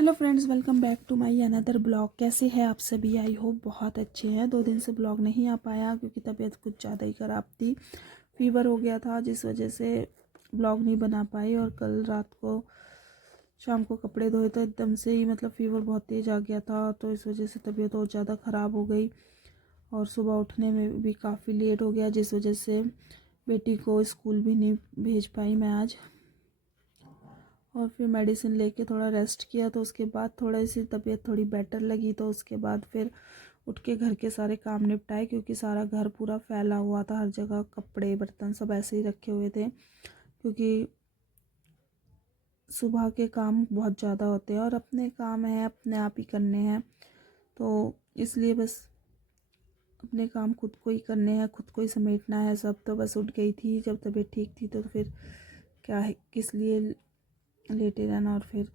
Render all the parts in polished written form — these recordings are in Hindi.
Hello friends, welcome back to my another blog. कैसे हैं आप सभी? आई होप बहुत अच्छे हैं। 2 दिन से ब्लॉग नहीं आ पाया क्योंकि तबीयत कुछ ज़्यादा ही ख़राब थी। फीवर हो गया था जिस वजह से ब्लॉग नहीं बना पाई। और कल रात को शाम को कपड़े धोए तो एकदम से ही फीवर बहुत तेज़ आ गया था, तो इस वजह से तबीयत और ज़्यादा ख़राब हो गई। और सुबह उठने में भी काफ़ी लेट हो गया जिस वजह से बेटी को स्कूल भी नहीं भेज पाई मैं आज। और फिर मेडिसिन लेके थोड़ा रेस्ट किया तो उसके बाद थोड़ी सी तबीयत थोड़ी बेटर लगी। तो उसके बाद फिर उठ के घर के सारे काम निपटाए क्योंकि सारा घर पूरा फैला हुआ था, हर जगह कपड़े बर्तन सब ऐसे ही रखे हुए थे क्योंकि सुबह के काम बहुत ज़्यादा होते हैं और अपने काम हैं अपने आप ही करने हैं, तो इसलिए बस अपने काम खुद को ही करने हैं, खुद को ही समेटना है सब। तो बस उठ गई थी जब तबीयत ठीक थी, तो फिर क्या है किस लिए लेटे रहना। और फिर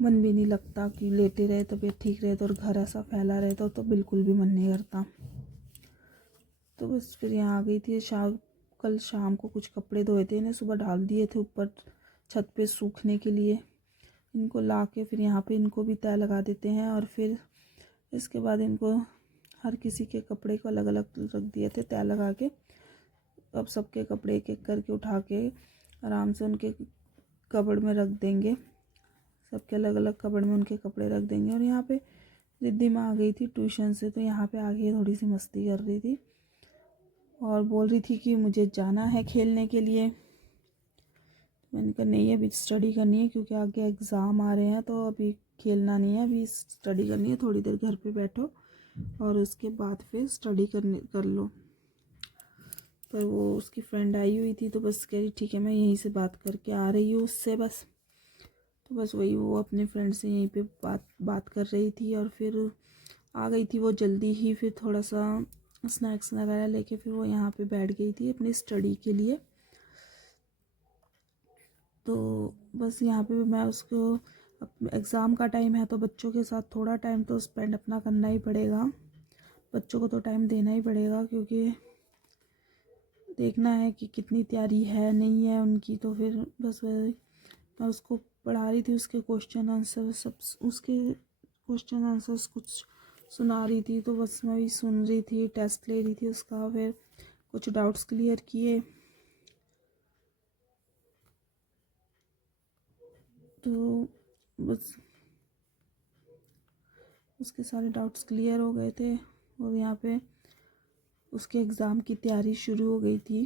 मन भी नहीं लगता कि लेटे रहे तबीयत ठीक रहे तो, और घर ऐसा फैला रहे तो बिल्कुल भी मन नहीं करता। तो बस फिर यहाँ आ गई थी। कल शाम को कुछ कपड़े धोए थे, इन्हें सुबह डाल दिए थे ऊपर छत पे सूखने के लिए। इनको ला के फिर यहाँ पे इनको भी तय लगा देते हैं और फिर इसके बाद इनको हर किसी के कपड़े को अलग अलग रख दिए थे तय लगा के। अब सबके कपड़े एक एक करके उठा के आराम से उनके कबर्ड में रख देंगे। सबके अलग अलग कबर्ड में उनके कपड़े रख देंगे। और यहाँ पे रिद्धि माँ आ गई थी ट्यूशन से, तो यहाँ पे आके थोड़ी सी मस्ती कर रही थी और बोल रही थी कि मुझे जाना है खेलने के लिए। मैंने कहा नहीं, अभी स्टडी करनी है क्योंकि आगे एग्ज़ाम आ रहे हैं, तो अभी खेलना नहीं है, अभी स्टडी करनी है। थोड़ी देर घर पे बैठो और उसके बाद फिर स्टडी कर लो। पर वो उसकी फ्रेंड आई हुई थी तो बस कह रही ठीक है मैं यहीं से बात करके आ रही हूँ उससे बस। तो बस वही वो अपने फ्रेंड से यहीं पे बात कर रही थी और फिर आ गई थी वो जल्दी ही। फिर थोड़ा सा स्नैक्स वगैरह लेके फिर वो यहाँ पे बैठ गई थी अपनी स्टडी के लिए। तो बस यहाँ पे मैं उसको, एग्ज़ाम का टाइम है तो बच्चों के साथ थोड़ा टाइम तो स्पेंड अपना करना ही पड़ेगा। बच्चों को तो टाइम देना ही पड़ेगा क्योंकि देखना है कि कितनी तैयारी है नहीं है उनकी। तो फिर बस वही मैं उसको पढ़ा रही थी, उसके क्वेश्चन आंसर सब, उसके क्वेश्चन आंसर्स कुछ सुना रही थी। तो बस मैं भी सुन रही थी, टेस्ट ले रही थी उसका, फिर कुछ डाउट्स क्लियर किए। तो बस उसके सारे डाउट्स क्लियर हो गए थे और यहाँ पे उसके एग्ज़ाम की तैयारी शुरू हो गई थी।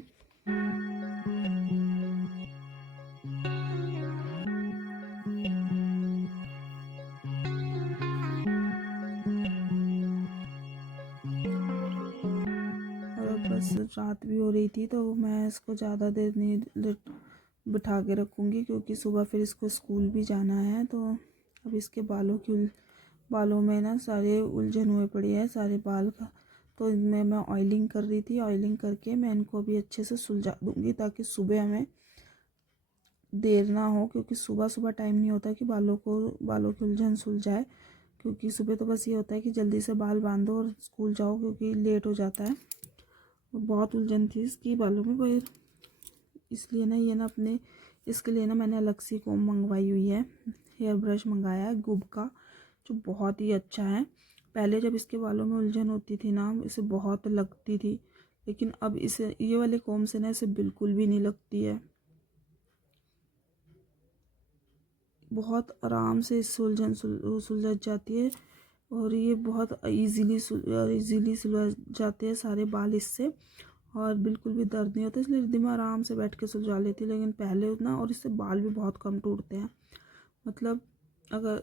और बस रात भी हो रही थी तो मैं इसको ज़्यादा देर नहीं बिठा के रखूँगी क्योंकि सुबह फिर इसको स्कूल भी जाना है। तो अब इसके बालों में ना सारे उलझन हुए पड़े हैं सारे बाल का। तो इनमें मैं ऑयलिंग कर रही थी, ऑयलिंग करके मैं इनको भी अच्छे से सुलझा दूँगी ताकि सुबह हमें देर ना हो, क्योंकि सुबह सुबह टाइम नहीं होता कि बालों की उलझन सुलझाए। क्योंकि सुबह तो बस ये होता है कि जल्दी से बाल बांधो और स्कूल जाओ क्योंकि लेट हो जाता है। बहुत उलझन थी इसकी बालों में, पर इसलिए ना ये ना अपने इसके लिए ना मैंने अलग सी कोम मंगवाई हुई है। हेयर ब्रश मंगाया है गुब का, जो बहुत ही अच्छा है। पहले जब इसके बालों में उलझन होती थी ना इसे बहुत लगती थी, लेकिन अब इसे ये वाले कोम से ना इसे बिल्कुल भी नहीं लगती है। बहुत आराम से इससे उलझन सुलझ जाती है और ये बहुत इजीली सुलझ जाते हैं सारे बाल इससे, और बिल्कुल भी दर्द नहीं होता। इसलिए रिद्धि में आराम से बैठ के सुलझा लेती, लेकिन पहले उतना, और इससे बाल भी बहुत कम टूटते हैं। अगर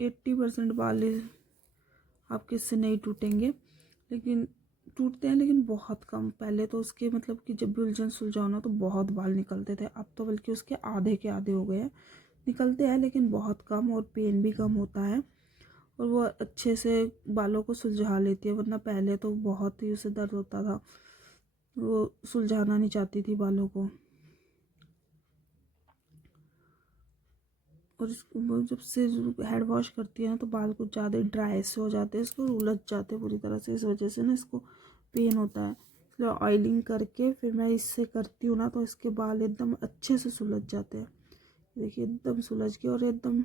80% बाल आपके इससे नहीं टूटेंगे, लेकिन टूटते हैं लेकिन बहुत कम। पहले तो उसके कि जब भी उलझन सुलझाओ ना तो बहुत बाल निकलते थे, अब तो बल्कि उसके आधे के आधे हो गए हैं। निकलते हैं लेकिन बहुत कम, और पेन भी कम होता है और वो अच्छे से बालों को सुलझा लेती है। वरना पहले तो बहुत ही उसे दर्द होता था, वो सुलझाना नहीं चाहती थी बालों को। और इसको जब से हेड वॉश करती है ना तो बाल कुछ ज़्यादा ड्राई से हो जाते हैं, इसको उलझ जाते हैं पूरी तरह से। इस वजह से ना इसको पेन होता है। इसलिए ऑयलिंग करके फिर मैं इससे करती हूँ ना तो इसके बाल एकदम अच्छे से सुलझ जाते हैं। देखिए एकदम सुलझ के और एकदम